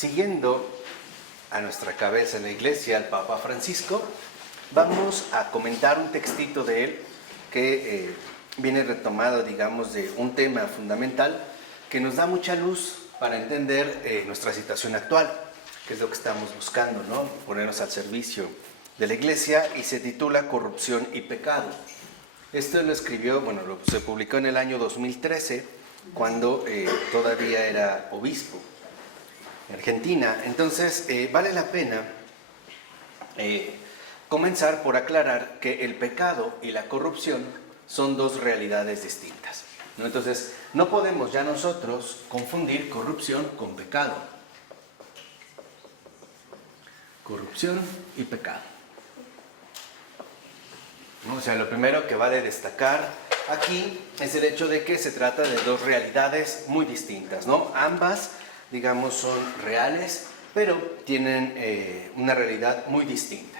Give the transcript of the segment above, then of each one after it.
Siguiendo a nuestra cabeza en la iglesia, al Papa Francisco, vamos a comentar un textito de él que viene retomado, digamos, de un tema fundamental que nos da mucha luz para entender nuestra situación actual, que es lo que estamos buscando, ¿no? Ponernos al servicio de la iglesia, y se titula Corrupción y Pecado. Esto lo escribió, se publicó en el año 2013, cuando todavía era obispo en Argentina. Entonces, vale la pena comenzar por aclarar que el pecado y la corrupción son dos realidades distintas, ¿no? Entonces, no podemos ya nosotros confundir corrupción con pecado. Corrupción y pecado, ¿no? O sea, lo primero que vale destacar aquí es el hecho de que se trata de dos realidades muy distintas, ¿no? Ambas, digamos, son reales, pero tienen una realidad muy distinta.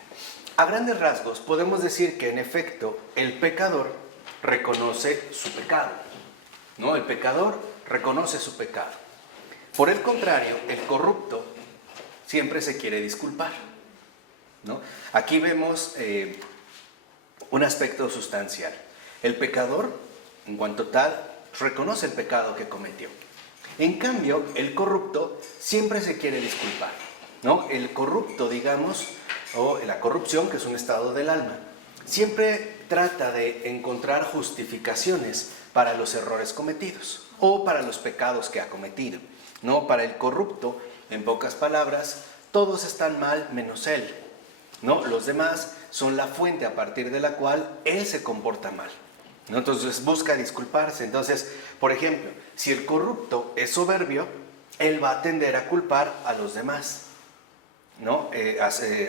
A grandes rasgos, podemos decir que, en efecto, el pecador reconoce su pecado, ¿no? El pecador reconoce su pecado. Por el contrario, el corrupto siempre se quiere disculpar, ¿no? Aquí vemos un aspecto sustancial. El pecador, en cuanto tal, reconoce el pecado que cometió. En cambio, el corrupto siempre se quiere disculpar, ¿no? El corrupto, digamos, o la corrupción, que es un estado del alma, siempre trata de encontrar justificaciones para los errores cometidos o para los pecados que ha cometido, ¿no? Para el corrupto, en pocas palabras, todos están mal menos él, ¿no? Los demás son la fuente a partir de la cual él se comporta mal, ¿no? Entonces busca disculparse. Entonces, por ejemplo, si el corrupto es soberbio, él va a tender a culpar a los demás, ¿no?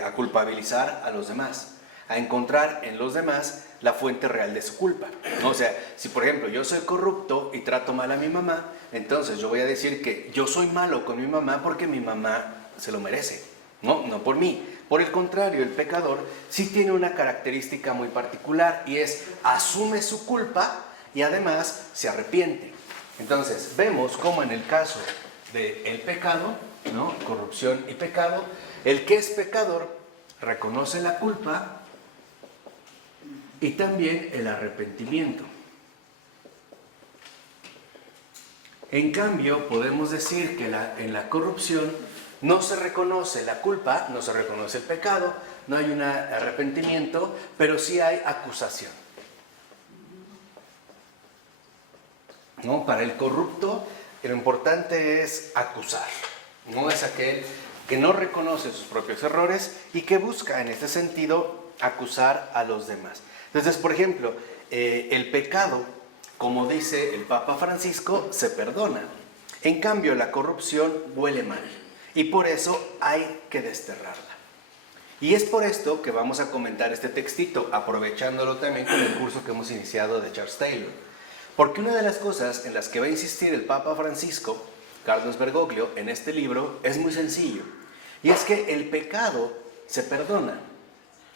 A culpabilizar a los demás, a encontrar en los demás la fuente real de su culpa, ¿no? O sea, si por ejemplo yo soy corrupto y trato mal a mi mamá, entonces yo voy a decir que yo soy malo con mi mamá porque mi mamá se lo merece, no por mí. Por el contrario, el pecador sí tiene una característica muy particular, y es asume su culpa y además se arrepiente. Entonces vemos cómo en el caso del pecado, ¿no? Corrupción y pecado, el que es pecador reconoce la culpa y también el arrepentimiento. En cambio, podemos decir que en la corrupción no se reconoce la culpa, no se reconoce el pecado, no hay un arrepentimiento, pero sí hay acusación, ¿no? Para el corrupto, lo importante es acusar, ¿no? Es aquel que no reconoce sus propios errores y que busca, en este sentido, acusar a los demás. Entonces, por ejemplo, el pecado, como dice el Papa Francisco, se perdona. En cambio, la corrupción huele mal, y por eso hay que desterrarla. Y es por esto que vamos a comentar este textito, aprovechándolo también con el curso que hemos iniciado de Charles Taylor. Porque una de las cosas en las que va a insistir el Papa Francisco, Carlos Bergoglio, en este libro, es muy sencillo. Y es que el pecado se perdona.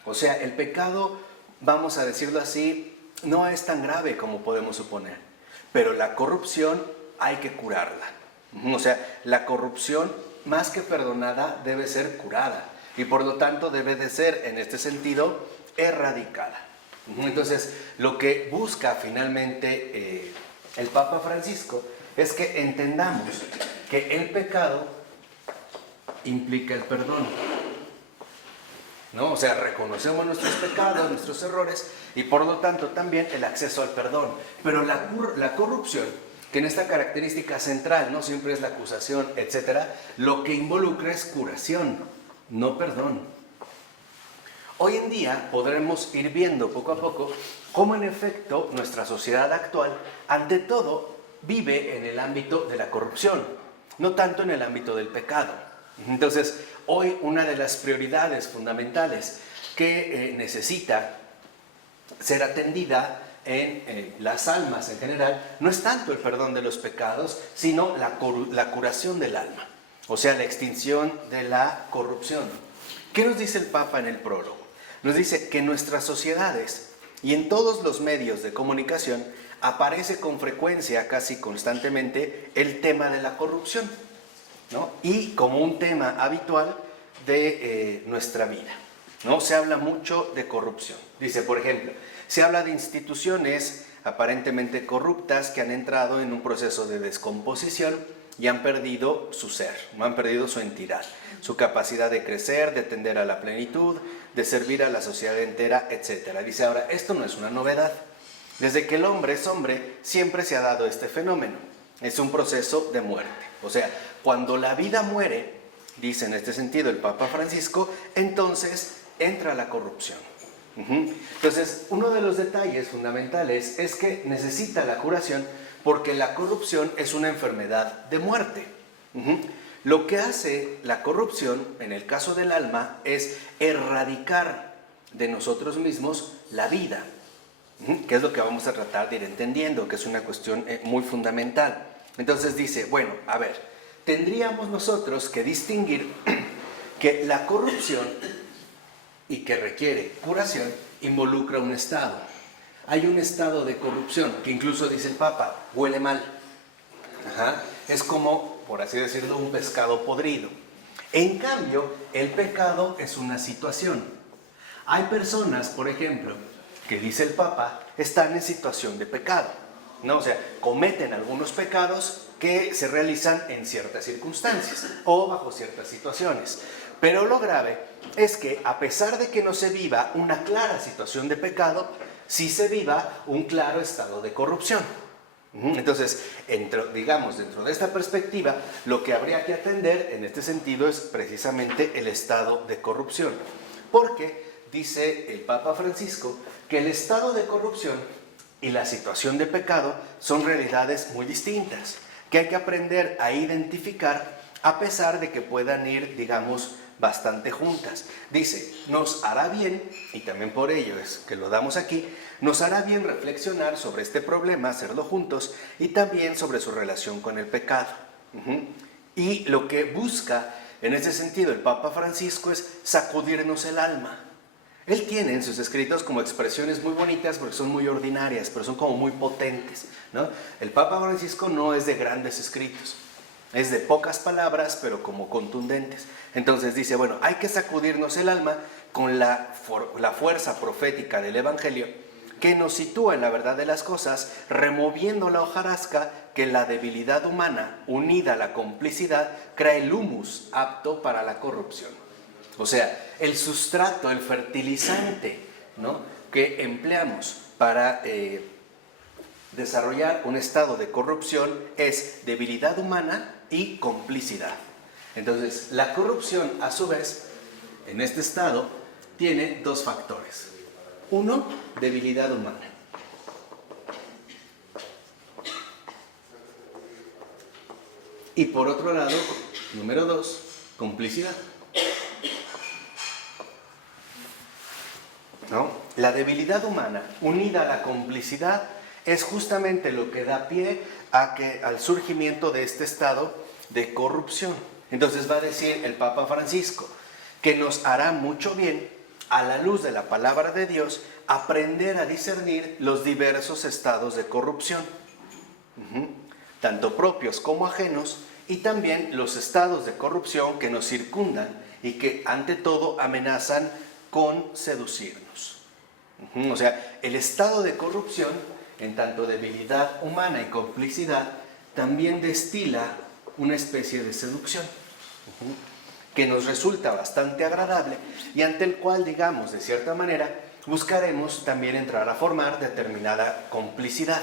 O sea, el pecado, vamos a decirlo así, no es tan grave como podemos suponer. Pero la corrupción hay que curarla. O sea, la corrupción, más que perdonada, debe ser curada. Y por lo tanto debe de ser, en este sentido, erradicada. Entonces, lo que busca finalmente el Papa Francisco es que entendamos que el pecado implica el perdón, ¿no? O sea, reconocemos nuestros pecados, nuestros errores, y por lo tanto también el acceso al perdón. Pero la corrupción, que en esta característica central no siempre es la acusación, etcétera, lo que involucra es curación, no perdón. Hoy en día podremos ir viendo poco a poco cómo, en efecto, nuestra sociedad actual, ante todo, vive en el ámbito de la corrupción, no tanto en el ámbito del pecado. Entonces, hoy una de las prioridades fundamentales que necesita ser atendida en las almas en general no es tanto el perdón de los pecados, sino la curación del alma, o sea, la extinción de la corrupción. ¿Qué nos dice el Papa en el prólogo? Nos dice que en nuestras sociedades y en todos los medios de comunicación aparece con frecuencia, casi constantemente, el tema de la corrupción. ¿no? Y como un tema habitual de nuestra vida, ¿no? Se habla mucho de corrupción. Dice, por ejemplo, se habla de instituciones aparentemente corruptas que han entrado en un proceso de descomposición y han perdido su ser, han perdido su entidad, su capacidad de crecer, de tender a la plenitud, de servir a la sociedad entera, etc. Dice ahora, esto no es una novedad. Desde que el hombre es hombre, siempre se ha dado este fenómeno. Es un proceso de muerte. O sea, cuando la vida muere, dice en este sentido el Papa Francisco, entonces entra la corrupción. Entonces, uno de los detalles fundamentales es que necesita la curación porque la corrupción es una enfermedad de muerte. Lo que hace la corrupción, en el caso del alma, es erradicar de nosotros mismos la vida, que es lo que vamos a tratar de ir entendiendo, que es una cuestión muy fundamental. Entonces dice, bueno, a ver, tendríamos nosotros que distinguir que la corrupción y que requiere curación involucra un estado. Hay un estado de corrupción que incluso dice el Papa, huele mal. Es como, por así decirlo, un pescado podrido. En cambio, el pecado es una situación. Hay personas, por ejemplo, que dice el Papa, están en situación de pecado, ¿no? O sea, cometen algunos pecados que se realizan en ciertas circunstancias o bajo ciertas situaciones. Pero lo grave es que a pesar de que no se viva una clara situación de pecado, sí se viva un claro estado de corrupción. Entonces, dentro de esta perspectiva, lo que habría que atender en este sentido es precisamente el estado de corrupción. Porque dice el Papa Francisco que el estado de corrupción y la situación de pecado son realidades muy distintas, que hay que aprender a identificar a pesar de que puedan ir, digamos, bastante juntas. Dice, nos hará bien, y también por ello es que lo damos aquí, nos hará bien reflexionar sobre este problema, hacerlo juntos, y también sobre su relación con el pecado. Y lo que busca en ese sentido el Papa Francisco es sacudirnos el alma. Él tiene en sus escritos como expresiones muy bonitas porque son muy ordinarias, pero son como muy potentes, ¿no? El Papa Francisco no es de grandes escritos. Es de pocas palabras, pero como contundentes. Entonces dice, bueno, hay que sacudirnos el alma con la fuerza profética del Evangelio que nos sitúa en la verdad de las cosas, removiendo la hojarasca que la debilidad humana, unida a la complicidad, crea el humus apto para la corrupción. O sea, el sustrato, el fertilizante, ¿no?, que empleamos para desarrollar un estado de corrupción es debilidad humana y complicidad. Entonces, la corrupción, a su vez, en este estado, tiene dos factores. Uno, debilidad humana. Y por otro lado, número dos, complicidad. ¿No? La debilidad humana, unida a la complicidad, es justamente lo que da pie al surgimiento de este estado de corrupción. Entonces va a decir el Papa Francisco que nos hará mucho bien, a la luz de la palabra de Dios, aprender a discernir los diversos estados de corrupción, tanto propios como ajenos, y también los estados de corrupción que nos circundan y que ante todo amenazan con seducirnos. O sea, el estado de corrupción, en tanto debilidad humana y complicidad, también destila una especie de seducción que nos resulta bastante agradable y ante el cual, digamos, de cierta manera, buscaremos también entrar a formar determinada complicidad,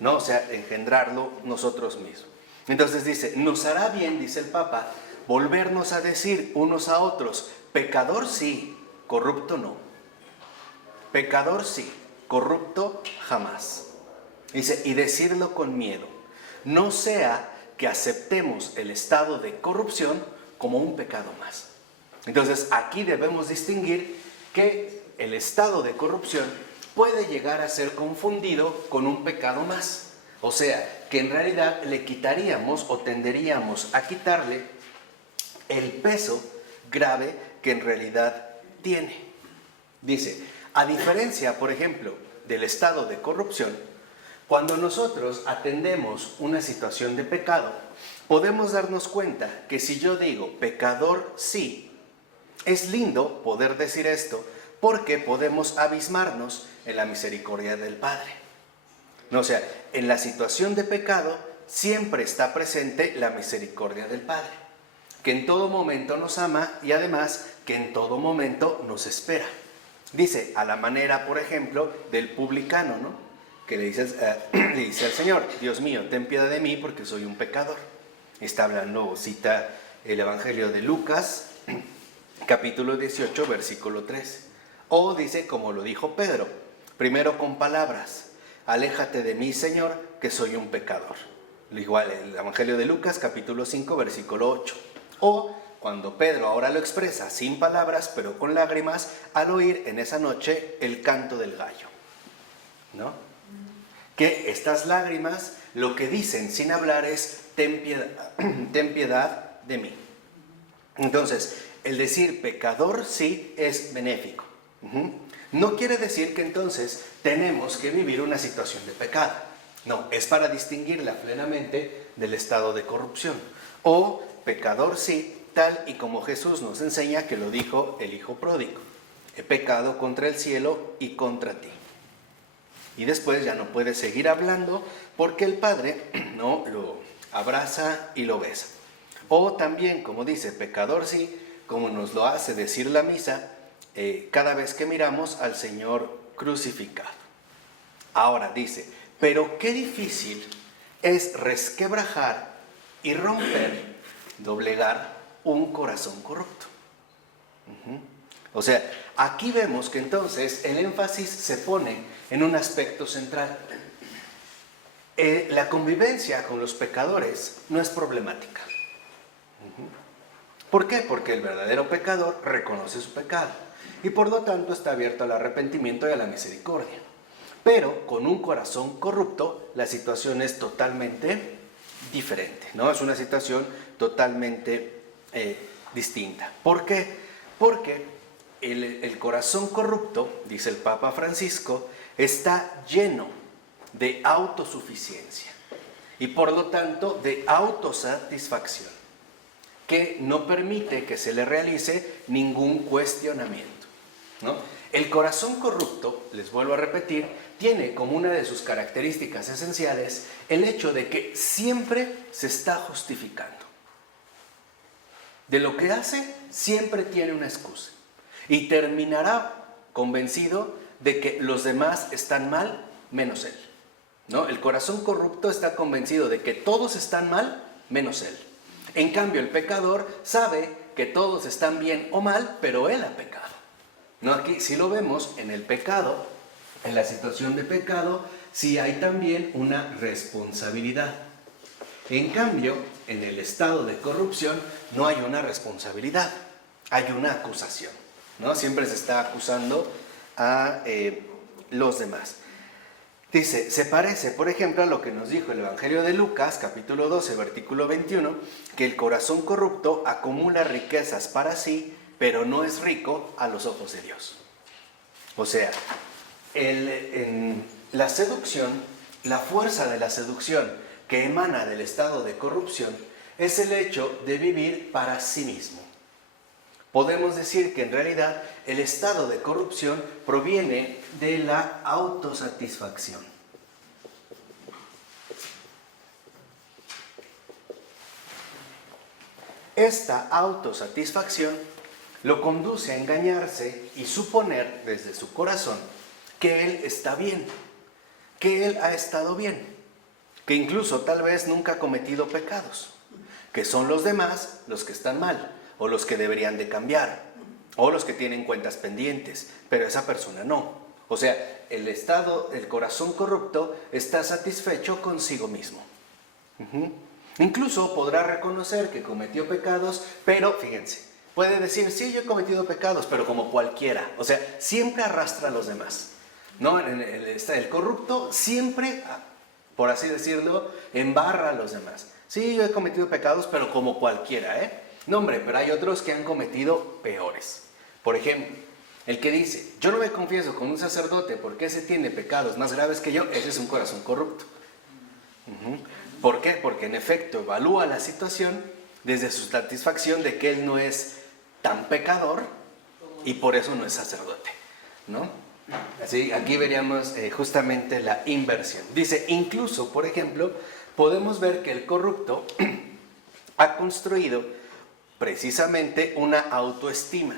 ¿no? O sea, engendrarlo nosotros mismos. Entonces dice, nos hará bien, dice el Papa, volvernos a decir unos a otros, pecador sí, corrupto no. Pecador sí, corrupto jamás. Dice, y decirlo con miedo, no sea que aceptemos el estado de corrupción como un pecado más. Entonces aquí debemos distinguir que el estado de corrupción puede llegar a ser confundido con un pecado más. O sea, que en realidad le quitaríamos o tenderíamos a quitarle el peso grave que en realidad tiene. Dice, a diferencia, por ejemplo, del estado de corrupción, cuando nosotros atendemos una situación de pecado, podemos darnos cuenta que si yo digo pecador sí, es lindo poder decir esto porque podemos abismarnos en la misericordia del Padre. No, o sea, en la situación de pecado siempre está presente la misericordia del Padre, que en todo momento nos ama y además que en todo momento nos espera. Dice, a la manera, por ejemplo, del publicano, ¿no? Que le dice al Señor, Dios mío, ten piedad de mí porque soy un pecador. Está hablando, cita el Evangelio de Lucas, capítulo 18, versículo 3. O dice, como lo dijo Pedro, primero con palabras, aléjate de mí, Señor, que soy un pecador. Igual el Evangelio de Lucas, capítulo 5, versículo 8. O cuando Pedro ahora lo expresa sin palabras, pero con lágrimas, al oír en esa noche el canto del gallo, ¿no? Que estas lágrimas lo que dicen sin hablar es, ten piedad de mí. Entonces, el decir pecador sí es benéfico. No quiere decir que entonces tenemos que vivir una situación de pecado. No, es para distinguirla plenamente del estado de corrupción. O pecador sí, tal y como Jesús nos enseña que lo dijo el Hijo Pródigo. He pecado contra el cielo y contra ti. Y después ya no puede seguir hablando porque el Padre no lo abraza y lo besa. O también, como dice, pecador sí, como nos lo hace decir la misa, cada vez que miramos al Señor crucificado. Ahora dice, pero qué difícil es resquebrajar y romper, doblegar un corazón corrupto. O sea, aquí vemos que entonces el énfasis se pone en un aspecto central. La convivencia con los pecadores no es problemática. ¿Por qué? Porque el verdadero pecador reconoce su pecado y por lo tanto está abierto al arrepentimiento y a la misericordia. Pero con un corazón corrupto la situación es totalmente diferente, ¿no? Es una situación totalmente distinta. ¿Por qué? Porque el corazón corrupto, dice el Papa Francisco, está lleno de autosuficiencia y por lo tanto de autosatisfacción, que no permite que se le realice ningún cuestionamiento, ¿no? El corazón corrupto, les vuelvo a repetir, tiene como una de sus características esenciales el hecho de que siempre se está justificando. De lo que hace, siempre tiene una excusa y terminará convencido de que los demás están mal menos él, ¿no? El corazón corrupto está convencido de que todos están mal menos él. En cambio, el pecador sabe que todos están bien o mal, pero él ha pecado. ¿No? Aquí sí lo vemos en el pecado, en la situación de pecado, sí hay también una responsabilidad. En cambio, en el estado de corrupción no hay una responsabilidad, hay una acusación, ¿no? Siempre se está acusando a los demás. Dice, se parece, por ejemplo, a lo que nos dijo el Evangelio de Lucas, capítulo 12, versículo 21, que el corazón corrupto acumula riquezas para sí, pero no es rico a los ojos de Dios. O sea, en la seducción, la fuerza de la seducción que emana del estado de corrupción es el hecho de vivir para sí mismo. Podemos decir que en realidad el estado de corrupción proviene de la autosatisfacción. Esta autosatisfacción lo conduce a engañarse y suponer desde su corazón que él está bien, que él ha estado bien, que incluso tal vez nunca ha cometido pecados, que son los demás los que están mal, o los que deberían de cambiar, o los que tienen cuentas pendientes, pero esa persona no. O sea, el corazón corrupto está satisfecho consigo mismo. Incluso podrá reconocer que cometió pecados, pero fíjense, puede decir, sí, yo he cometido pecados, pero como cualquiera. O sea, siempre arrastra a los demás, ¿no? El corrupto siempre, por así decirlo, embarra a los demás. Sí, yo he cometido pecados, pero como cualquiera, ¿eh? No, hombre, pero hay otros que han cometido peores. Por ejemplo, el que dice, yo no me confieso con un sacerdote porque ese tiene pecados más graves que yo, ese es un corazón corrupto. ¿Por qué? Porque en efecto evalúa la situación desde su satisfacción de que él no es tan pecador y por eso no es sacerdote, ¿no? Así, aquí veríamos justamente la inversión. Dice, incluso, por ejemplo, podemos ver que el corrupto ha construido precisamente una autoestima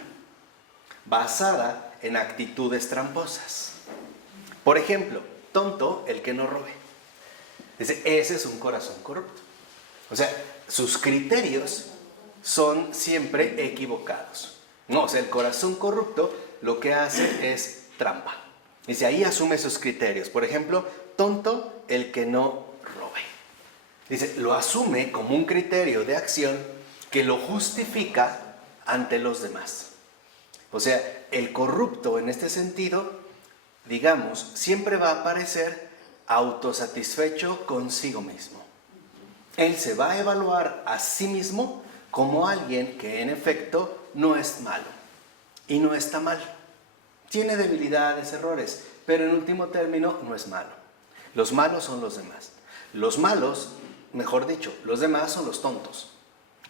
basada en actitudes tramposas. Por ejemplo, tonto el que no robe. Dice, ese es un corazón corrupto. O sea, sus criterios son siempre equivocados. No, o sea, el corazón corrupto lo que hace es trampa. Dice, ahí asume sus criterios. Por ejemplo, tonto el que no robe. Dice, lo asume como un criterio de acción que lo justifica ante los demás. O sea, el corrupto en este sentido, digamos, siempre va a aparecer autosatisfecho consigo mismo. Él se va a evaluar a sí mismo como alguien que en efecto no es malo y no está mal. Tiene debilidades, errores, pero en último término no es malo. Los malos son los demás. Los malos, mejor dicho, los demás son los tontos.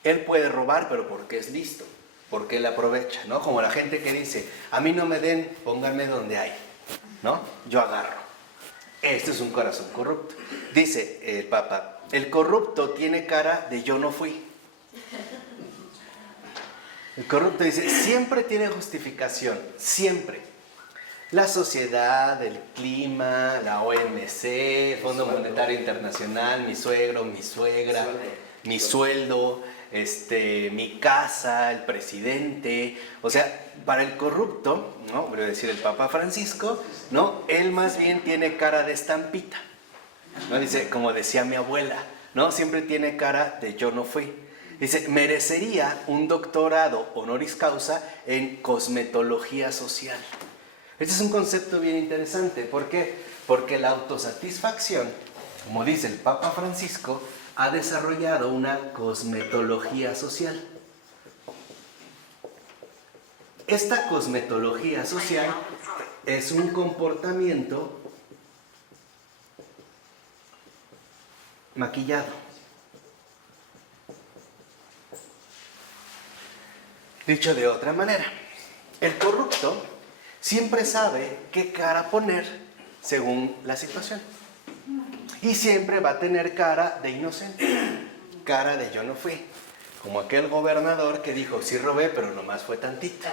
Él puede robar, pero porque es listo, porque él aprovecha, ¿no? Como la gente que dice, a mí no me den, pónganme donde hay, ¿no? Yo agarro. Este es un corazón corrupto. Dice el Papa, el corrupto tiene cara de yo no fui. El corrupto dice, siempre tiene justificación, siempre. La sociedad, el clima, la OMC, el Fondo Monetario Internacional, mi suegro, mi suegra, mi sueldo, mi casa, el presidente. O sea, para el corrupto, ¿no? Voy a decir el Papa Francisco, ¿no? Él más bien tiene cara de estampita, ¿no? Dice, como decía mi abuela, ¿no? Siempre tiene cara de yo no fui. Dice, merecería un doctorado honoris causa en cosmetología social. Este es un concepto bien interesante. ¿Por qué? Porque la autosatisfacción, como dice el Papa Francisco, ha desarrollado una cosmetología social. Esta cosmetología social es un comportamiento maquillado. Dicho de otra manera, el corrupto siempre sabe qué cara poner según la situación. Y siempre va a tener cara de inocente, cara de yo no fui. Como aquel gobernador que dijo, sí robé, pero nomás fue tantito,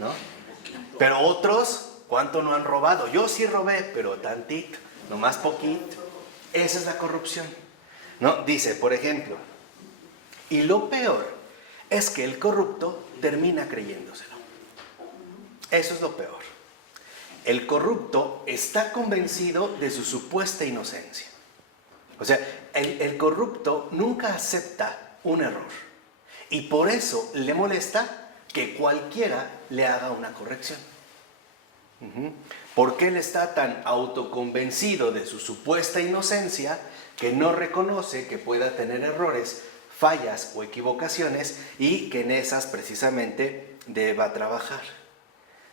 ¿no? Pero otros, ¿cuánto no han robado? Yo sí robé, pero tantito, nomás poquito. Esa es la corrupción, ¿no? Dice, por ejemplo, y lo peor es que el corrupto termina creyéndoselo. Eso es lo peor. El corrupto está convencido de su supuesta inocencia. O sea, el corrupto nunca acepta un error. Y por eso le molesta que cualquiera le haga una corrección. Porque él está tan autoconvencido de su supuesta inocencia que no reconoce que pueda tener errores, fallas o equivocaciones y que en esas precisamente deba trabajar.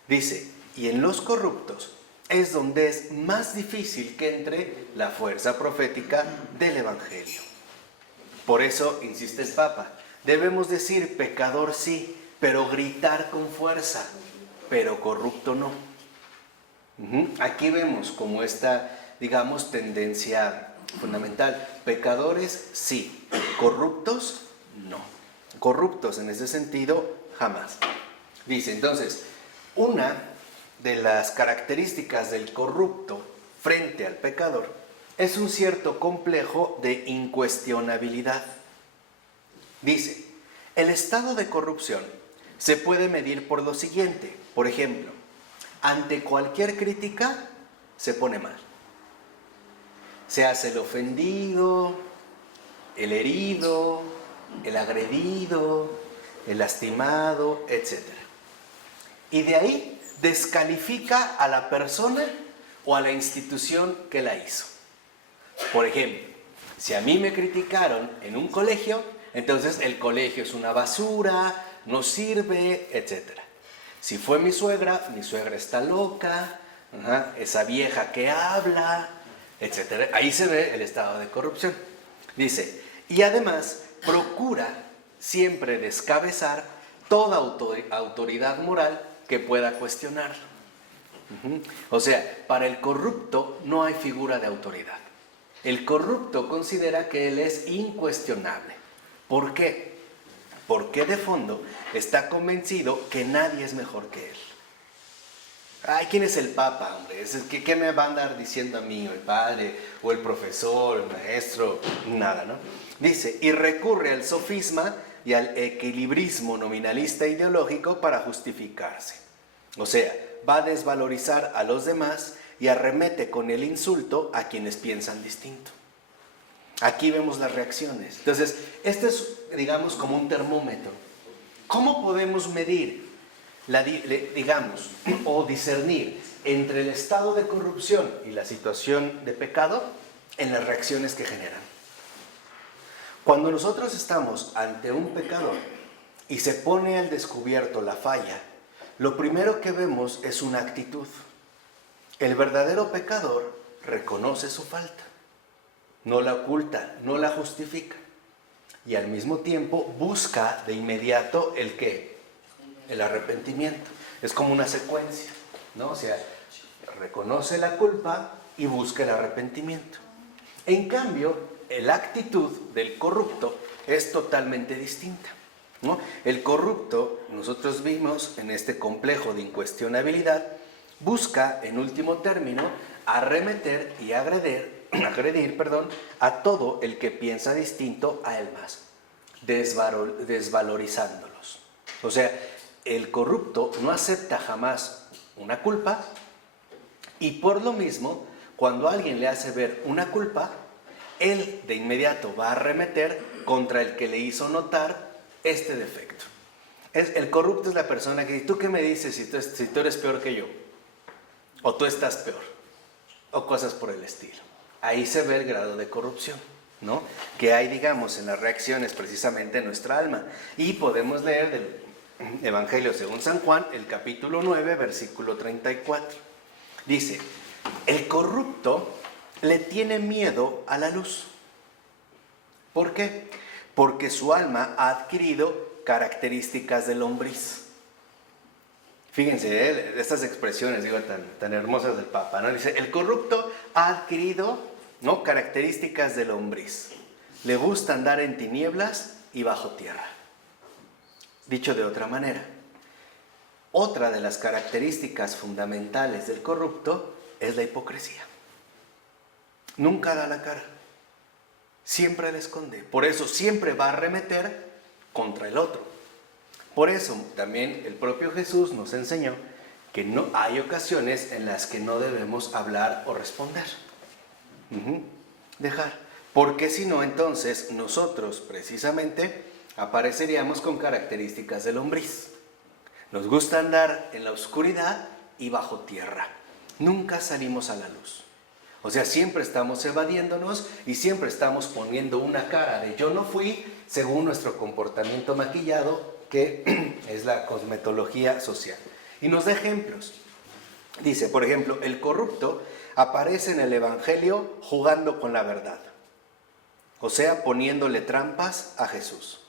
Dice, y en los corruptos es donde es más difícil que entre la fuerza profética del Evangelio. Por eso, insiste el Papa, debemos decir pecador sí, pero gritar con fuerza, pero corrupto no. Aquí vemos como esta, digamos, tendencia fundamental. Pecadores sí, corruptos no. Corruptos en ese sentido jamás. Dice entonces, una de las características del corrupto frente al pecador es un cierto complejo de incuestionabilidad. Dice, el estado de corrupción se puede medir por lo siguiente. Por ejemplo, ante cualquier crítica se pone mal. Se hace el ofendido, el herido, el agredido, el lastimado, etc. Y de ahí descalifica a la persona o a la institución que la hizo. Por ejemplo, si a mí me criticaron en un colegio, entonces el colegio es una basura, no sirve, etc. Si fue mi suegra está loca, esa vieja que habla, etc. Ahí se ve el estado de corrupción. Dice, y además procura siempre descabezar toda autoridad moral que pueda cuestionarlo. O sea, para el corrupto no hay figura de autoridad. El corrupto considera que él es incuestionable. ¿Por qué? Porque de fondo está convencido que nadie es mejor que él. Ay, ¿quién es el Papa, hombre? ¿Qué me va a andar diciendo a mí, el padre, o el profesor, el maestro? Nada, ¿no? Dice, y recurre al sofisma y al equilibrismo nominalista ideológico para justificarse. O sea, va a desvalorizar a los demás y arremete con el insulto a quienes piensan distinto. Aquí vemos las reacciones. Entonces, este es, digamos, como un termómetro. ¿Cómo podemos medir, digamos, o discernir entre el estado de corrupción y la situación de pecado en las reacciones que generan? Cuando nosotros estamos ante un pecador y se pone al descubierto la falla, lo primero que vemos es una actitud. El verdadero pecador reconoce su falta, no la oculta, no la justifica, y al mismo tiempo busca de inmediato ¿el qué? El arrepentimiento. Es como una secuencia, ¿no? O sea, reconoce la culpa y busca el arrepentimiento. En cambio, la actitud del corrupto es totalmente distinta, ¿no? El corrupto, nosotros vimos en este complejo de incuestionabilidad, busca, en último término, arremeter y agredir, a todo el que piensa distinto a él más, desvalorizándolos. O sea, el corrupto no acepta jamás una culpa y por lo mismo, cuando alguien le hace ver una culpa, él de inmediato va a arremeter contra el que le hizo notar este defecto. El corrupto es la persona que dice, ¿tú qué me dices si tú eres peor que yo? O tú estás peor, o cosas por el estilo. Ahí se ve el grado de corrupción, ¿no? Que hay, digamos, en las reacciones precisamente en nuestra alma. Y podemos leer del Evangelio según San Juan, el capítulo 9, versículo 34. Dice, el corrupto le tiene miedo a la luz. ¿Por qué? Porque su alma ha adquirido características de lombriz. Fíjense, estas expresiones, digo, tan hermosas del Papa, ¿no? Dice, el corrupto ha adquirido, ¿no?, características de lombriz. Le gusta andar en tinieblas y bajo tierra. Dicho de otra manera, otra de las características fundamentales del corrupto es la hipocresía. Nunca da la cara, siempre la esconde. Por eso siempre va a arremeter contra el otro. Por eso también el propio Jesús nos enseñó que no hay ocasiones en las que no debemos hablar o responder. Dejar. Porque si no, entonces nosotros precisamente apareceríamos con características de lombriz. Nos gusta andar en la oscuridad y bajo tierra. Nunca salimos a la luz. O sea, siempre estamos evadiéndonos y siempre estamos poniendo una cara de yo no fui según nuestro comportamiento maquillado, que es la cosmetología social. Y nos da ejemplos. Dice, por ejemplo, el corrupto aparece en el Evangelio jugando con la verdad. O sea, poniéndole trampas a Jesús,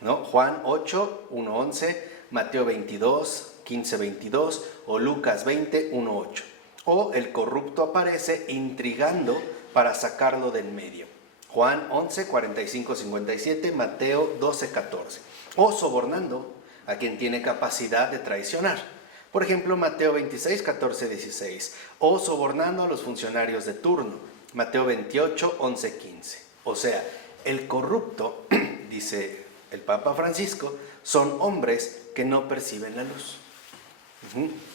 ¿no? Juan 8, 1, 11, Mateo 22, 15, 22 o Lucas 20, 1, 8. O el corrupto aparece intrigando para sacarlo de en medio. Juan 11, 45, 57, Mateo 12, 14. O sobornando a quien tiene capacidad de traicionar. Por ejemplo, Mateo 26, 14, 16. O sobornando a los funcionarios de turno. Mateo 28, 11, 15. O sea, el corrupto, dice el Papa Francisco, son hombres que no perciben la luz.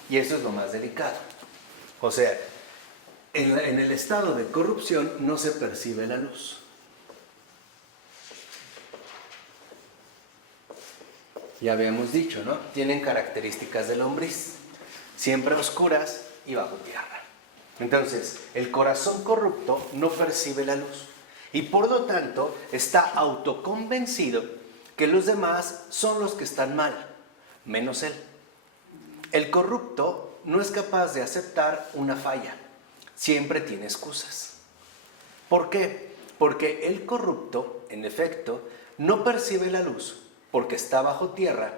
Y eso es lo más delicado. O sea, en el estado de corrupción no se percibe la luz. Ya habíamos dicho, ¿no? Tienen características de lombriz, siempre oscuras y bajo tierra. Entonces, el corazón corrupto no percibe la luz y por lo tanto está autoconvencido que los demás son los que están mal, menos él. El corrupto no es capaz de aceptar una falla, siempre tiene excusas. ¿Por qué? Porque el corrupto, en efecto, no percibe la luz porque está bajo tierra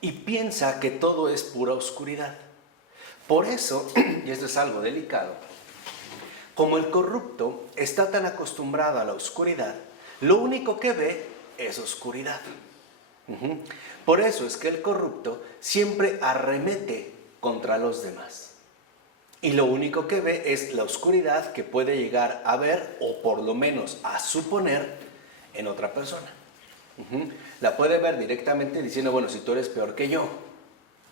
y piensa que todo es pura oscuridad. Por eso, y esto es algo delicado, como el corrupto está tan acostumbrado a la oscuridad, lo único que ve es oscuridad. Por eso es que el corrupto siempre arremete contra los demás. Y lo único que ve es la oscuridad que puede llegar a ver, o por lo menos a suponer, en otra persona. La puede ver directamente diciendo, bueno, si tú eres peor que yo.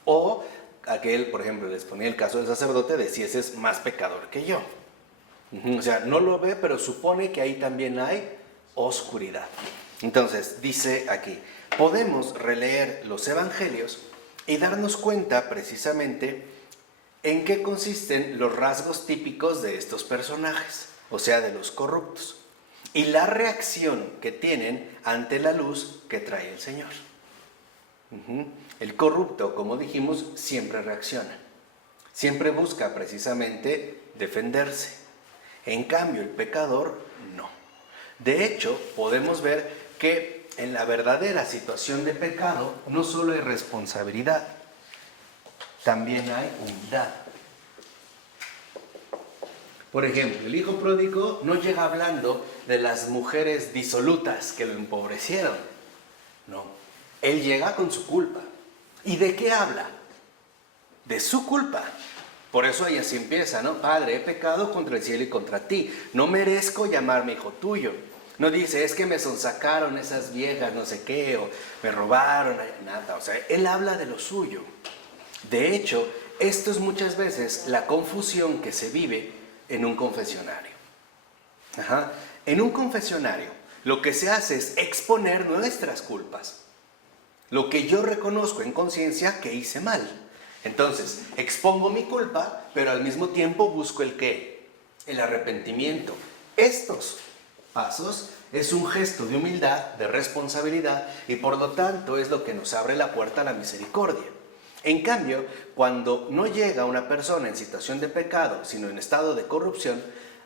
O aquel, por ejemplo, les ponía el caso del sacerdote de si ese es más pecador que yo. O sea, no lo ve, pero supone que ahí también hay oscuridad. Entonces, dice aquí, podemos releer los evangelios y darnos cuenta precisamente en qué consisten los rasgos típicos de estos personajes, o sea, de los corruptos, y la reacción que tienen ante la luz que trae el Señor. El corrupto, como dijimos, siempre reacciona, siempre busca precisamente defenderse. En cambio, el pecador no. De hecho, podemos ver que en la verdadera situación de pecado no solo hay responsabilidad, también hay humildad. Por ejemplo, el hijo pródigo no llega hablando de las mujeres disolutas que lo empobrecieron. No, él llega con su culpa. ¿Y de qué habla? De su culpa. Por eso ahí así empieza, ¿no? Padre, he pecado contra el cielo y contra ti. No merezco llamarme hijo tuyo. No dice, es que me sonsacaron esas viejas, no sé qué, o me robaron, nada. O sea, él habla de lo suyo. De hecho, esto es muchas veces la confusión que se vive en un confesionario. En un confesionario, lo que se hace es exponer nuestras culpas. Lo que yo reconozco en conciencia que hice mal. Entonces, expongo mi culpa, pero al mismo tiempo busco el ¿qué? El arrepentimiento. Estos pasos es un gesto de humildad, de responsabilidad, y por lo tanto es lo que nos abre la puerta a la misericordia. En cambio, cuando no llega una persona en situación de pecado, sino en estado de corrupción,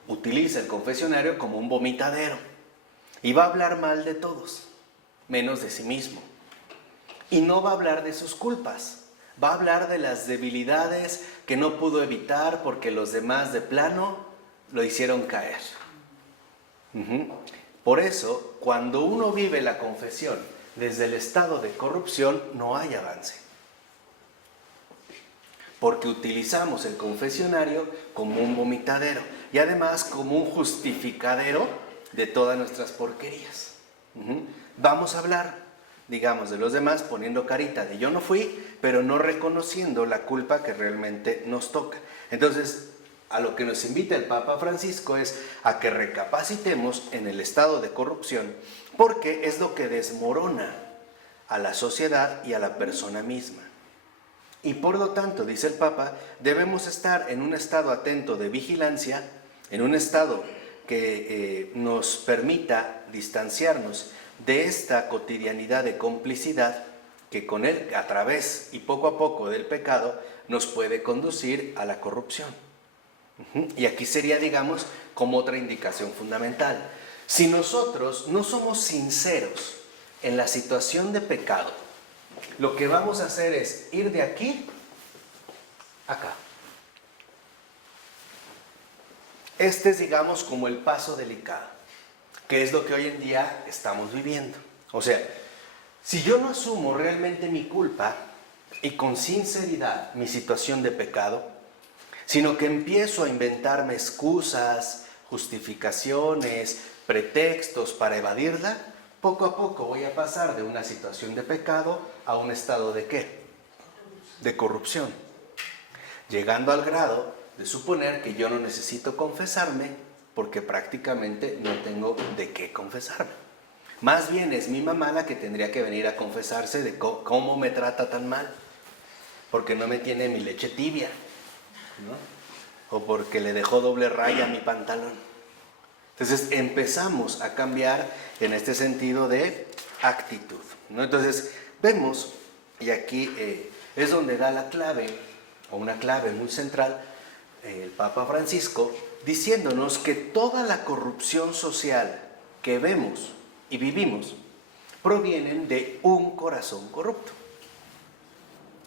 utiliza el confesionario como un vomitadero y va a hablar mal de todos, menos de sí mismo. Y no va a hablar de sus culpas, va a hablar de las debilidades que no pudo evitar porque los demás de plano lo hicieron caer. Por eso, cuando uno vive la confesión desde el estado de corrupción, no hay avance. Porque utilizamos el confesionario como un vomitadero y además como un justificadero de todas nuestras porquerías. Vamos a hablar, digamos, de los demás poniendo carita de yo no fui, pero no reconociendo la culpa que realmente nos toca. Entonces, a lo que nos invita el Papa Francisco es a que recapacitemos en el estado de corrupción, porque es lo que desmorona a la sociedad y a la persona misma. Y por lo tanto, dice el Papa, debemos estar en un estado atento de vigilancia, en un estado que nos permita distanciarnos de esta cotidianidad de complicidad que con él, a través y poco a poco del pecado, nos puede conducir a la corrupción. Y aquí sería, digamos, como otra indicación fundamental. Si nosotros no somos sinceros en la situación de pecado, lo que vamos a hacer es ir de aquí a acá. Este es, digamos, como el paso delicado, que es lo que hoy en día estamos viviendo. O sea, si yo no asumo realmente mi culpa y con sinceridad mi situación de pecado, sino que empiezo a inventarme excusas, justificaciones, pretextos para evadirla, poco a poco voy a pasar de una situación de pecado a un estado de ¿qué? De corrupción. Llegando al grado de suponer que yo no necesito confesarme porque prácticamente no tengo de qué confesarme. Más bien es mi mamá la que tendría que venir a confesarse de cómo me trata tan mal, porque no me tiene mi leche tibia, ¿no? O porque le dejó doble raya a mi pantalón. Entonces empezamos a cambiar en este sentido de actitud, ¿no? Entonces vemos, y aquí es donde da la clave, o una clave muy central, el Papa Francisco, diciéndonos que toda la corrupción social que vemos y vivimos provienen de un corazón corrupto.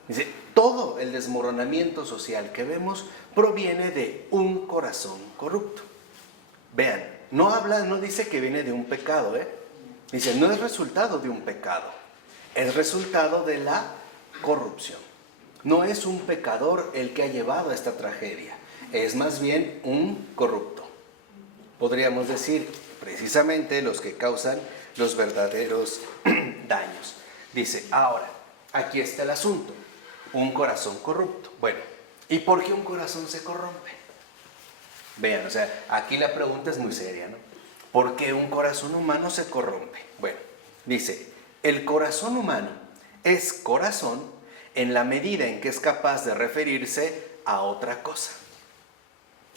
Dice, todo el desmoronamiento social que vemos proviene de un corazón corrupto. Vean, no dice que viene de un pecado, Dice, no es resultado de un pecado, es resultado de la corrupción. No es un pecador el que ha llevado a esta tragedia, es más bien un corrupto. Podríamos decir, precisamente los que causan los verdaderos daños. Dice, ahora, aquí está el asunto, un corazón corrupto. Bueno, ¿y por qué un corazón se corrompe? Vean, o sea, aquí la pregunta es muy seria, ¿no? ¿Por qué un corazón humano se corrompe? Bueno, dice, el corazón humano es corazón en la medida en que es capaz de referirse a otra cosa.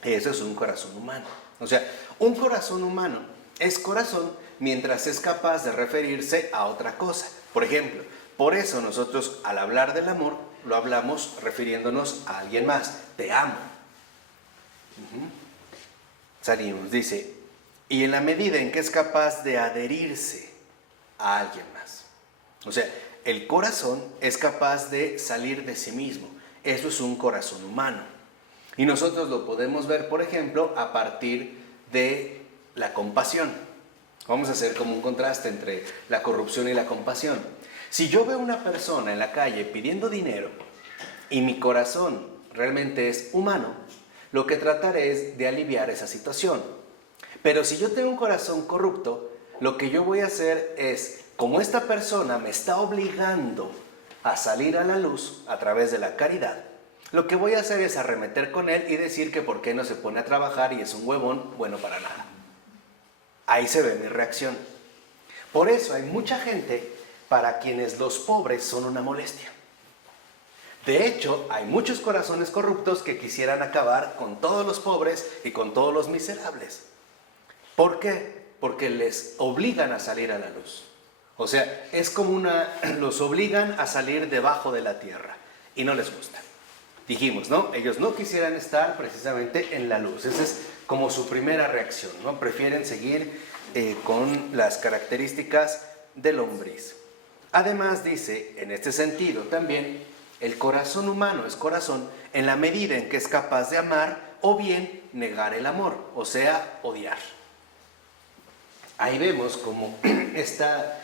Eso es un corazón humano. O sea, un corazón humano es corazón mientras es capaz de referirse a otra cosa. Por ejemplo, por eso nosotros al hablar del amor lo hablamos refiriéndonos a alguien más. Te amo. Salimos, dice, y en la medida en que es capaz de adherirse a alguien más. O sea, el corazón es capaz de salir de sí mismo. Eso es un corazón humano. Y nosotros lo podemos ver, por ejemplo, a partir de la compasión. Vamos a hacer como un contraste entre la corrupción y la compasión. Si yo veo a una persona en la calle pidiendo dinero y mi corazón realmente es humano, lo que trataré es de aliviar esa situación. Pero si yo tengo un corazón corrupto, lo que yo voy a hacer es, como esta persona me está obligando a salir a la luz a través de la caridad, lo que voy a hacer es arremeter con él y decir que por qué no se pone a trabajar y es un huevón bueno para nada. Ahí se ve mi reacción. Por eso hay mucha gente para quienes los pobres son una molestia. De hecho, hay muchos corazones corruptos que quisieran acabar con todos los pobres y con todos los miserables. ¿Por qué? Porque les obligan a salir a la luz. O sea, es como los obligan a salir debajo de la tierra y no les gusta. Dijimos, ¿no? Ellos no quisieran estar precisamente en la luz. Esa es como su primera reacción, ¿no? Prefieren seguir con las características del lombriz. Además dice, en este sentido también, el corazón humano es corazón en la medida en que es capaz de amar o bien negar el amor, o sea, odiar. Ahí vemos como esta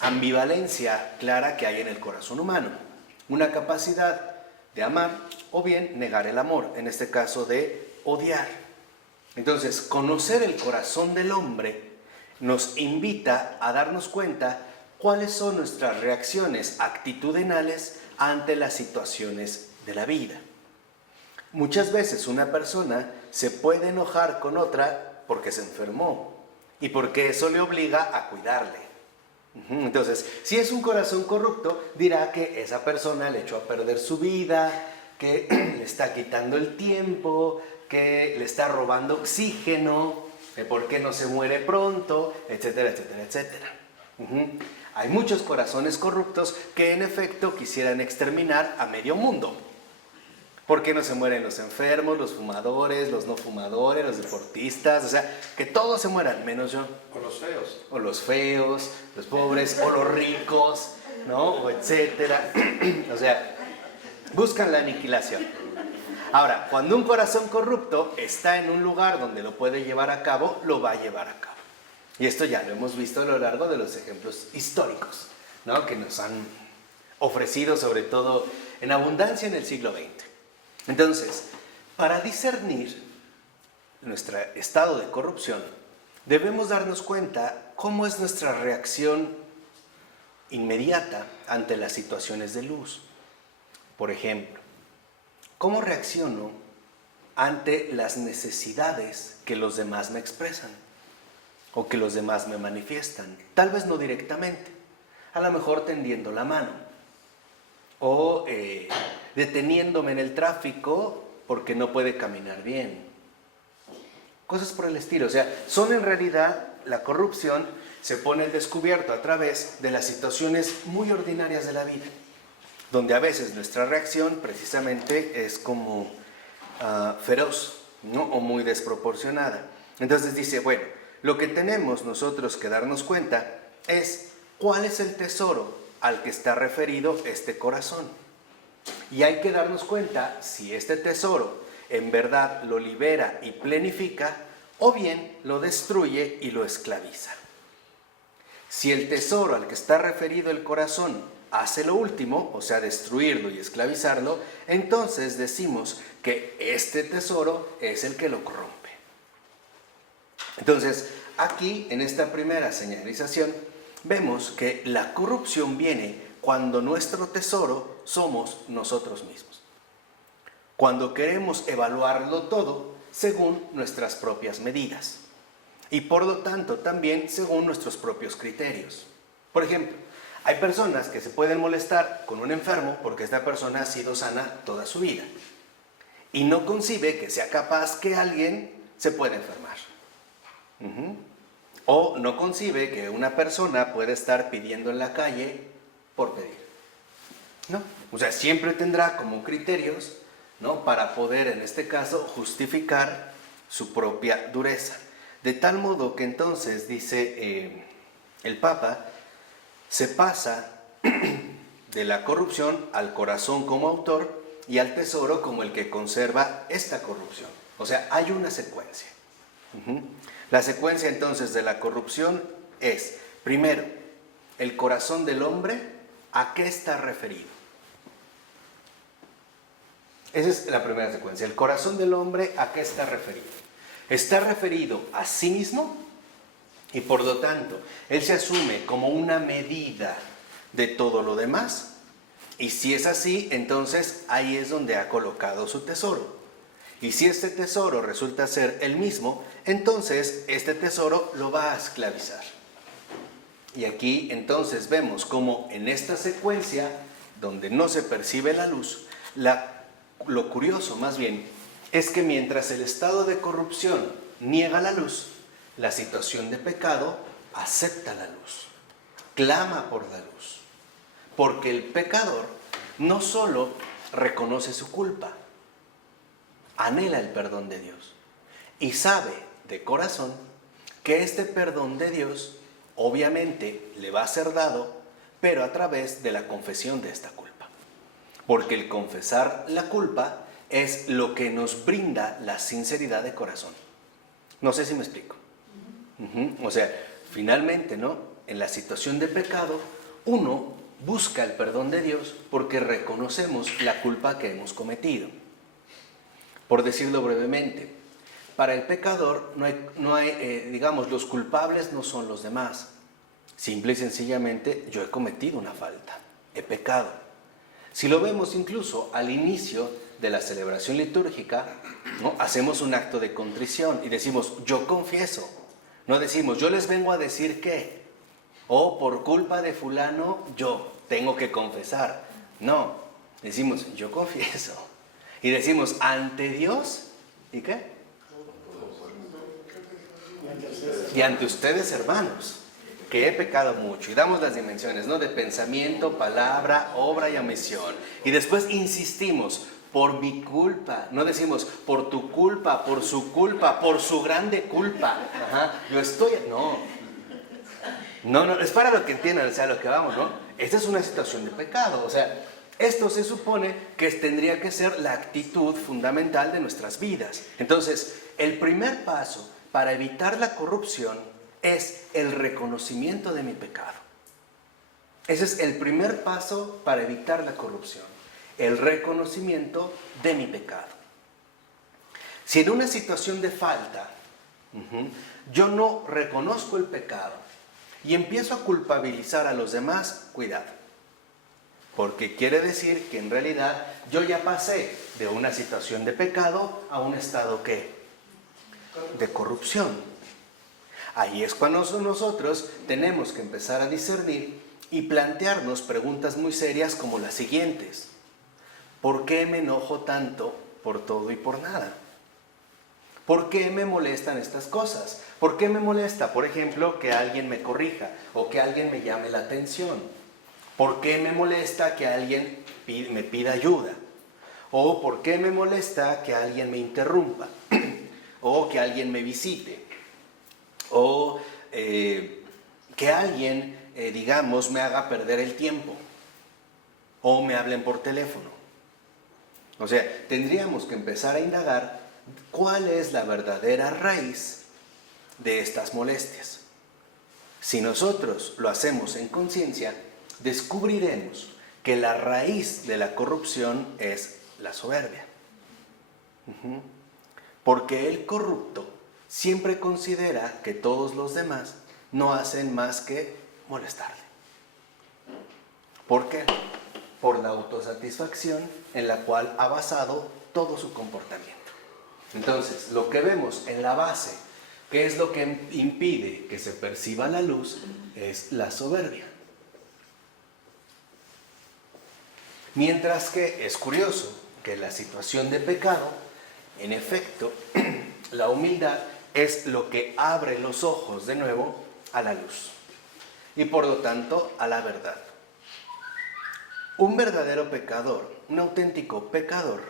ambivalencia clara que hay en el corazón humano. Una capacidad de amar o bien negar el amor, en este caso de odiar. Entonces, conocer el corazón del hombre nos invita a darnos cuenta cuáles son nuestras reacciones actitudinales ante las situaciones de la vida. Muchas veces una persona se puede enojar con otra porque se enfermó y porque eso le obliga a cuidarle. Entonces, si es un corazón corrupto, dirá que esa persona le echó a perder su vida, que le está quitando el tiempo, que le está robando oxígeno, de por qué no se muere pronto, etcétera, etcétera, etcétera. Hay muchos corazones corruptos que en efecto quisieran exterminar a medio mundo. ¿Por qué no se mueren los enfermos, los fumadores, los no fumadores, los deportistas? O sea, que todos se mueran, menos yo. O los feos. O los feos, los pobres, o los ricos, ¿no? O etcétera. O sea, buscan la aniquilación. Ahora, cuando un corazón corrupto está en un lugar donde lo puede llevar a cabo, lo va a llevar a cabo. Y esto ya lo hemos visto a lo largo de los ejemplos históricos, ¿no? Que nos han ofrecido, sobre todo en abundancia en el siglo XX. Entonces, para discernir nuestro estado de corrupción, debemos darnos cuenta cómo es nuestra reacción inmediata ante las situaciones de luz. Por ejemplo, ¿cómo reacciono ante las necesidades que los demás me expresan o que los demás me manifiestan? Tal vez no directamente, a lo mejor tendiendo la mano o deteniéndome en el tráfico porque no puede caminar bien. Cosas por el estilo. O sea, son en realidad, la corrupción se pone al descubierto a través de las situaciones muy ordinarias de la vida, donde a veces nuestra reacción precisamente es como feroz, ¿no? O muy desproporcionada. Entonces dice, bueno, lo que tenemos nosotros que darnos cuenta es cuál es el tesoro al que está referido este corazón. Y hay que darnos cuenta si este tesoro en verdad lo libera y plenifica, o bien lo destruye y lo esclaviza. Si el tesoro al que está referido el corazón hace lo último, o sea, destruirlo y esclavizarlo, entonces decimos que este tesoro es el que lo corrompe. Entonces, aquí en esta primera señalización, vemos que la corrupción viene cuando nuestro tesoro somos nosotros mismos. Cuando queremos evaluarlo todo según nuestras propias medidas. Y por lo tanto también según nuestros propios criterios. Por ejemplo, hay personas que se pueden molestar con un enfermo porque esta persona ha sido sana toda su vida. Y no concibe que sea capaz que alguien se pueda enfermar. O no concibe que una persona pueda estar pidiendo en la calle por pedir. No, o sea, siempre tendrá como criterios, ¿no?, para poder, en este caso, justificar su propia dureza. De tal modo que entonces, dice el Papa, se pasa de la corrupción al corazón como autor y al tesoro como el que conserva esta corrupción. O sea, hay una secuencia. La secuencia entonces de la corrupción es, primero, el corazón del hombre, ¿a qué está referido? Esa es la primera secuencia. El corazón del hombre, ¿a qué está referido? Está referido a sí mismo y por lo tanto, él se asume como una medida de todo lo demás. Y si es así, entonces ahí es donde ha colocado su tesoro. Y si este tesoro resulta ser el mismo, entonces este tesoro lo va a esclavizar. Y aquí entonces vemos cómo en esta secuencia, donde no se percibe la luz, lo curioso más bien es que mientras el estado de corrupción niega la luz, la situación de pecado acepta la luz, clama por la luz. Porque el pecador no solo reconoce su culpa, anhela el perdón de Dios y sabe de corazón que este perdón de Dios obviamente le va a ser dado, pero a través de la confesión de esta culpa. Porque el confesar la culpa es lo que nos brinda la sinceridad de corazón. No sé si me explico. O sea, finalmente, ¿no?, en la situación de pecado, uno busca el perdón de Dios porque reconocemos la culpa que hemos cometido. Por decirlo brevemente, para el pecador no hay, digamos, los culpables no son los demás. Simple y sencillamente, yo he cometido una falta, he pecado. Si lo vemos incluso al inicio de la celebración litúrgica, ¿no?, hacemos un acto de contrición y decimos, yo confieso. No decimos, yo les vengo a decir que, o por culpa de fulano, yo tengo que confesar. No, decimos, yo confieso. Y decimos, ante Dios, ¿y qué? Y ante ustedes, hermanos, que he pecado mucho. Y damos las dimensiones, ¿no?, de pensamiento, palabra, obra y omisión. Y después insistimos, por mi culpa. No decimos, por tu culpa, por su grande culpa. Yo estoy... No, es para lo que entiendan, o sea, lo que vamos, ¿no? Esta es una situación de pecado, o sea, esto se supone que tendría que ser la actitud fundamental de nuestras vidas. Entonces, el primer paso para evitar la corrupción es el reconocimiento de mi pecado. Ese es el primer paso para evitar la corrupción, el reconocimiento de mi pecado. Si en una situación de falta, yo no reconozco el pecado y empiezo a culpabilizar a los demás, cuidado. Porque quiere decir que en realidad yo ya pasé de una situación de pecado a un estado, ¿qué?, de corrupción. Ahí es cuando nosotros tenemos que empezar a discernir y plantearnos preguntas muy serias como las siguientes. ¿Por qué me enojo tanto por todo y por nada? ¿Por qué me molestan estas cosas? ¿Por qué me molesta, por ejemplo, que alguien me corrija o que alguien me llame la atención? ¿Por qué me molesta que alguien me pida ayuda? ¿O por qué me molesta que alguien me interrumpa? ¿O que alguien me visite? o que alguien, digamos, me haga perder el tiempo o me hablen por teléfono. O sea, tendríamos que empezar a indagar cuál es la verdadera raíz de estas molestias. Si nosotros lo hacemos en conciencia, descubriremos que la raíz de la corrupción es la soberbia. Porque el corrupto siempre considera que todos los demás no hacen más que molestarle. ¿Por qué? Por la autosatisfacción en la cual ha basado todo su comportamiento. Entonces, lo que vemos en la base, ¿qué es lo que impide que se perciba la luz? Es la soberbia. Mientras que es curioso que en la situación de pecado, en efecto, la humildad es lo que abre los ojos de nuevo a la luz y por lo tanto a la verdad. Un verdadero pecador, un auténtico pecador,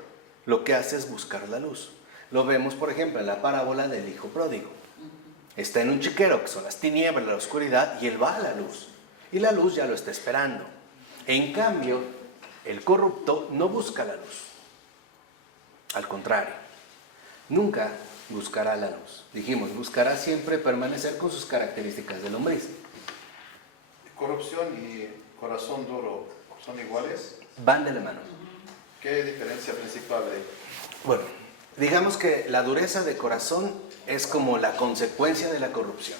lo que hace es buscar la luz. Lo vemos, por ejemplo, en la parábola del hijo pródigo. Está en un chiquero, que son las tinieblas, la oscuridad, y él va a la luz. Y la luz ya lo está esperando. En cambio, el corrupto no busca la luz. Al contrario, nunca buscará la luz. Dijimos, buscará siempre permanecer con sus características de lombriz. ¿Corrupción y corazón duro son iguales? Van de la mano. ¿Qué diferencia principal hay? Bueno, digamos que la dureza de corazón es como la consecuencia de la corrupción.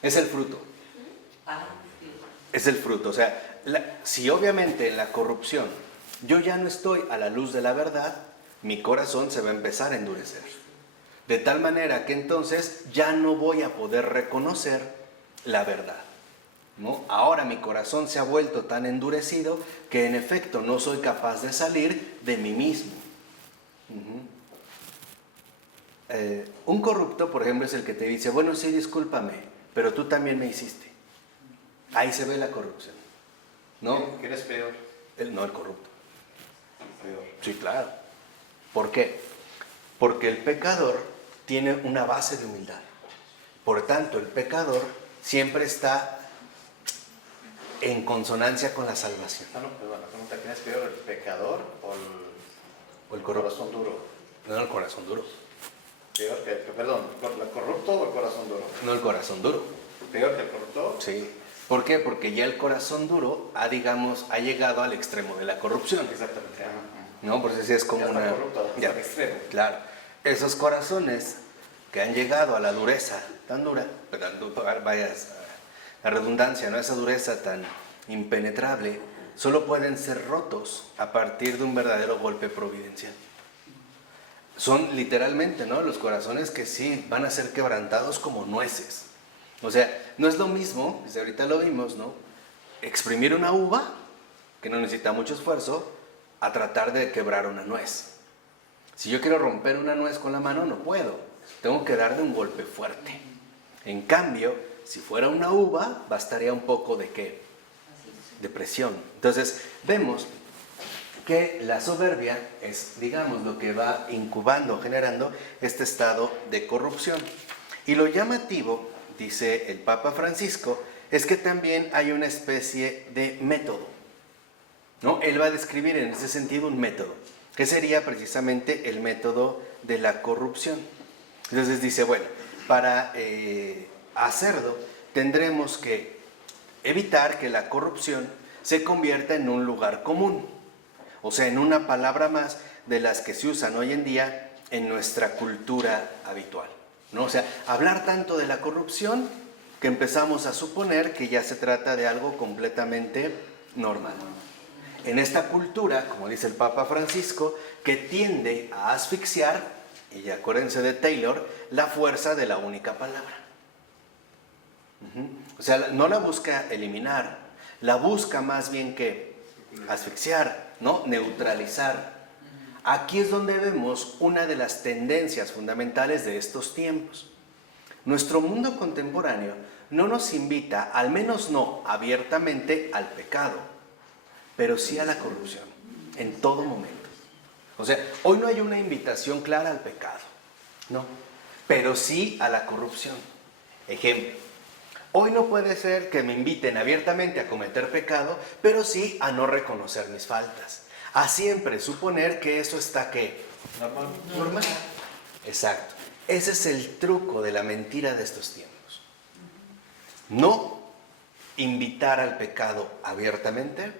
Es el fruto. Es el fruto. O sea, si obviamente en la corrupción yo ya no estoy a la luz de la verdad, mi corazón se va a empezar a endurecer. De tal manera que entonces ya no voy a poder reconocer la verdad, ¿no? Ahora mi corazón se ha vuelto tan endurecido que en efecto no soy capaz de salir de mí mismo. Un corrupto, por ejemplo, es el que te dice, bueno, sí, discúlpame, pero tú también me hiciste. Ahí se ve la corrupción, ¿no? ¿Quién es peor? No, el corrupto. Peor. Sí, claro. ¿Por qué? Porque el pecador tiene una base de humildad. Por tanto, el pecador siempre está en consonancia con la salvación. No, perdón, la pregunta, ¿quién es peor, el pecador o el corazón duro? No, el corazón duro. Peor que, perdón, ¿el corrupto o el corazón duro? No, el corazón duro. ¿Peor que el corrupto? Sí. ¿Por qué? Porque ya el corazón duro ha llegado al extremo de la corrupción. Exactamente. ¿No? Por eso sí es como ya está una... corrupto, ya, al extremo. Claro. Esos corazones que han llegado a la dureza tan dura, vayas la redundancia, ¿no? Esa dureza tan impenetrable, solo pueden ser rotos a partir de un verdadero golpe providencial. Son literalmente, ¿no? Los corazones que sí van a ser quebrantados como nueces. O sea, no es lo mismo, desde ahorita lo vimos, ¿no? Exprimir una uva, que no necesita mucho esfuerzo, a tratar de quebrar una nuez. Si yo quiero romper una nuez con la mano, no puedo. Tengo que darle un golpe fuerte. En cambio, si fuera una uva, bastaría un poco de ¿qué? De presión. Entonces, vemos que la soberbia es, digamos, lo que va incubando, generando este estado de corrupción. Y lo llamativo, dice el Papa Francisco, es que también hay una especie de método, ¿no? Él va a describir en ese sentido un método, que sería precisamente el método de la corrupción. Entonces dice, bueno, para hacerlo tendremos que evitar que la corrupción se convierta en un lugar común, o sea, en una palabra más de las que se usan hoy en día en nuestra cultura habitual, ¿no? O sea, hablar tanto de la corrupción que empezamos a suponer que ya se trata de algo completamente normal. En esta cultura, como dice el Papa Francisco, que tiende a asfixiar, y acuérdense de Taylor, la fuerza de la única palabra. O sea, no la busca eliminar, la busca más bien que asfixiar, ¿no? Neutralizar. Aquí es donde vemos una de las tendencias fundamentales de estos tiempos. Nuestro mundo contemporáneo no nos invita, al menos no abiertamente, al pecado, pero sí a la corrupción, en todo momento. O sea, hoy no hay una invitación clara al pecado, no, pero sí a la corrupción. Ejemplo, hoy no puede ser que me inviten abiertamente a cometer pecado, pero sí a no reconocer mis faltas. A siempre suponer que eso está, ¿qué? Normal. Exacto. Ese es el truco de la mentira de estos tiempos. No invitar al pecado abiertamente,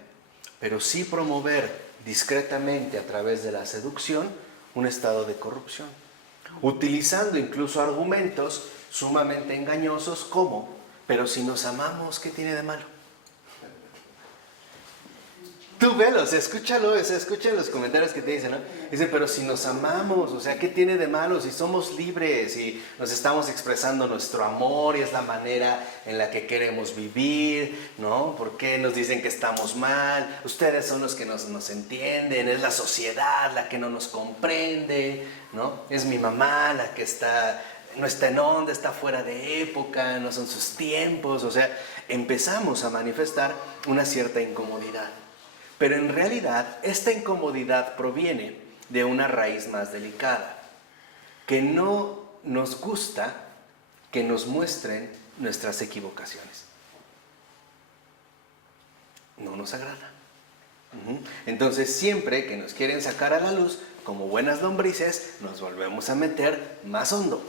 pero sí promover discretamente a través de la seducción un estado de corrupción, utilizando incluso argumentos sumamente engañosos como, pero si nos amamos, ¿qué tiene de malo? Tú velos, escúchalo, escucha los comentarios que te dicen, ¿no? Dicen, pero si nos amamos, o sea, ¿qué tiene de malo? Si somos libres y nos estamos expresando nuestro amor y es la manera en la que queremos vivir, ¿no? ¿Por qué nos dicen que estamos mal? Ustedes son los que nos entienden, es la sociedad la que no nos comprende, ¿no? Es mi mamá la que no está en onda, está fuera de época, no son sus tiempos, o sea, empezamos a manifestar una cierta incomodidad. Pero en realidad esta incomodidad proviene de una raíz más delicada, que no nos gusta que nos muestren nuestras equivocaciones. No nos agrada. Entonces siempre que nos quieren sacar a la luz, como buenas lombrices, nos volvemos a meter más hondo,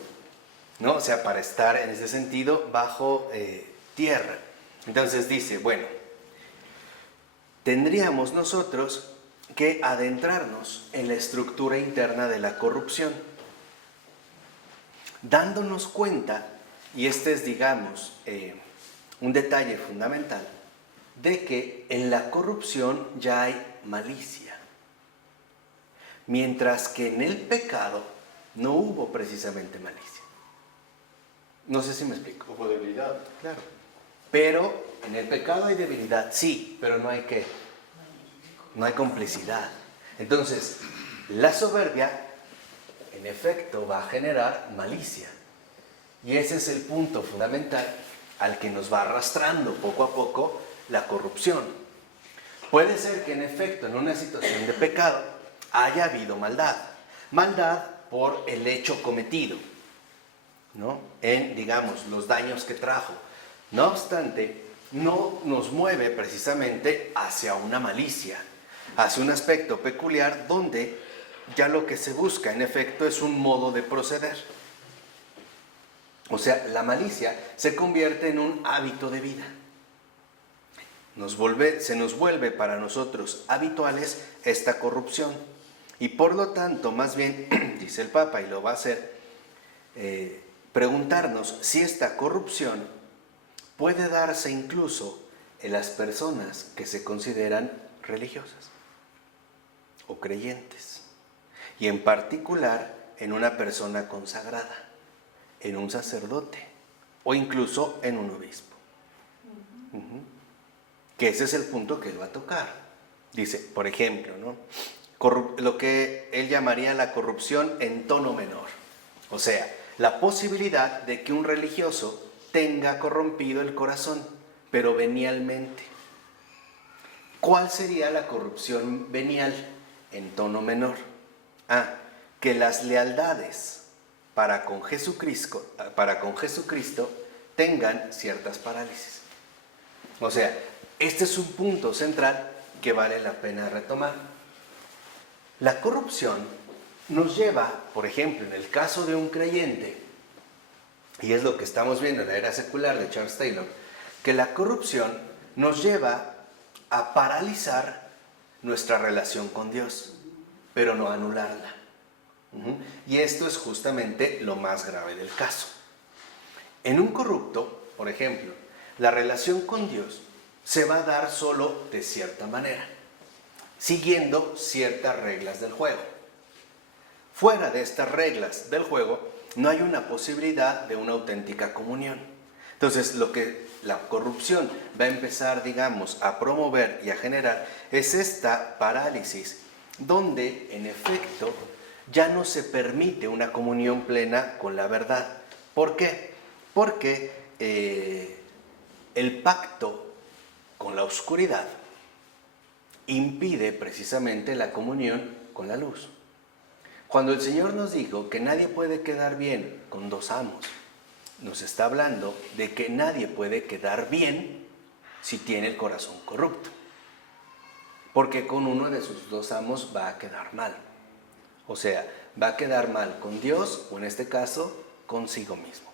¿no? O sea, para estar en ese sentido bajo tierra. Entonces dice, bueno, tendríamos nosotros que adentrarnos en la estructura interna de la corrupción, dándonos cuenta, y este es, digamos, un detalle fundamental, de que en la corrupción ya hay malicia, mientras que en el pecado no hubo precisamente malicia. No sé si me explico. Hubo debilidad. Claro. Pero en el pecado hay debilidad, sí, pero no hay ¿qué? No hay complicidad. Entonces, la soberbia, en efecto, va a generar malicia. Y ese es el punto fundamental al que nos va arrastrando poco a poco la corrupción. Puede ser que en efecto, en una situación de pecado, haya habido maldad. Maldad por el hecho cometido, ¿no? En, digamos, los daños que trajo. No obstante, no nos mueve precisamente hacia una malicia, hacia un aspecto peculiar donde ya lo que se busca en efecto es un modo de proceder. O sea, la malicia se convierte en un hábito de vida. Se nos vuelve para nosotros habituales esta corrupción. Y por lo tanto, más bien, dice el Papa, y lo va a hacer, preguntarnos si esta corrupción puede darse incluso en las personas que se consideran religiosas o creyentes, y en particular en una persona consagrada, en un sacerdote o incluso en un obispo. Que ese es el punto que él va a tocar. Dice, por ejemplo, ¿no? Lo que él llamaría la corrupción en tono menor, o sea, la posibilidad de que un religioso tenga corrompido el corazón, pero venialmente. ¿Cuál sería la corrupción venial en tono menor? Que las lealdades para con Jesucristo tengan ciertas parálisis. O sea, este es un punto central que vale la pena retomar. La corrupción nos lleva, por ejemplo, en el caso de un creyente, y es lo que estamos viendo en la era secular de Charles Taylor, que la corrupción nos lleva a paralizar nuestra relación con Dios, pero no a anularla. Y esto es justamente lo más grave del caso. En un corrupto, por ejemplo, la relación con Dios se va a dar solo de cierta manera, siguiendo ciertas reglas del juego. Fuera de estas reglas del juego, no hay una posibilidad de una auténtica comunión. Entonces, lo que la corrupción va a empezar, digamos, a promover y a generar es esta parálisis, donde, en efecto, ya no se permite una comunión plena con la verdad. ¿Por qué? Porque el pacto con la oscuridad impide precisamente la comunión con la luz. Cuando el Señor nos dijo que nadie puede quedar bien con dos amos, nos está hablando de que nadie puede quedar bien si tiene el corazón corrupto, porque con uno de sus dos amos va a quedar mal. O sea, va a quedar mal con Dios o en este caso consigo mismo.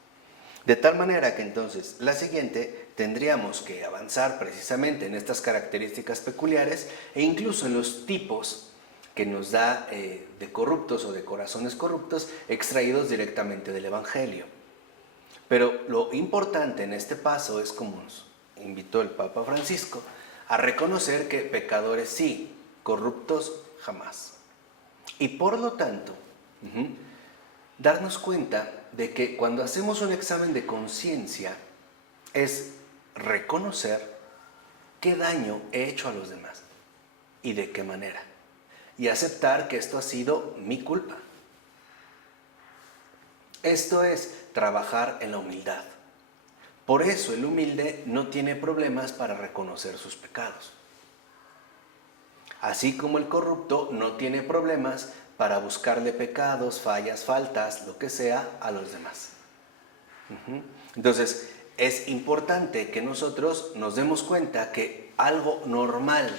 De tal manera que entonces la siguiente tendríamos que avanzar precisamente en estas características peculiares e incluso en los tipos que nos da de corruptos o de corazones corruptos extraídos directamente del Evangelio. Pero lo importante en este paso es, como nos invitó el Papa Francisco, a reconocer que pecadores sí, corruptos jamás. Y por lo tanto, darnos cuenta de que cuando hacemos un examen de conciencia es reconocer qué daño he hecho a los demás y de qué manera. Y aceptar que esto ha sido mi culpa. Esto es trabajar en la humildad. Por eso el humilde no tiene problemas para reconocer sus pecados. Así como el corrupto no tiene problemas para buscarle pecados, fallas, faltas, lo que sea, a los demás. Entonces, es importante que nosotros nos demos cuenta que algo normal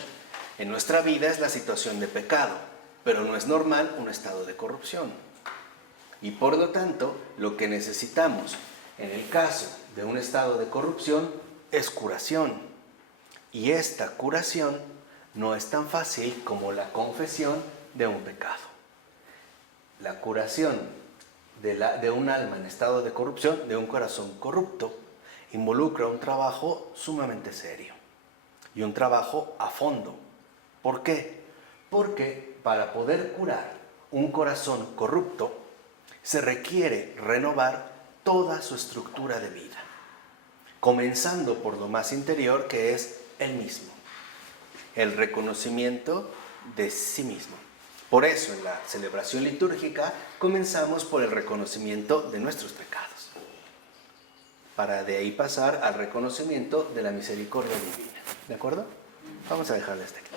en nuestra vida es la situación de pecado, pero no es normal un estado de corrupción. Y por lo tanto, lo que necesitamos en el caso de un estado de corrupción es curación. Y esta curación no es tan fácil como la confesión de un pecado. La curación de un alma en estado de corrupción, de un corazón corrupto, involucra un trabajo sumamente serio y un trabajo a fondo. ¿Por qué? Porque para poder curar un corazón corrupto se requiere renovar toda su estructura de vida, comenzando por lo más interior, que es el mismo, el reconocimiento de sí mismo. Por eso en la celebración litúrgica comenzamos por el reconocimiento de nuestros pecados, para de ahí pasar al reconocimiento de la misericordia divina. ¿De acuerdo? Vamos a dejarle hasta aquí.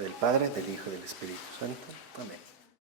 Del Padre, del Hijo y del Espíritu Santo. Amén.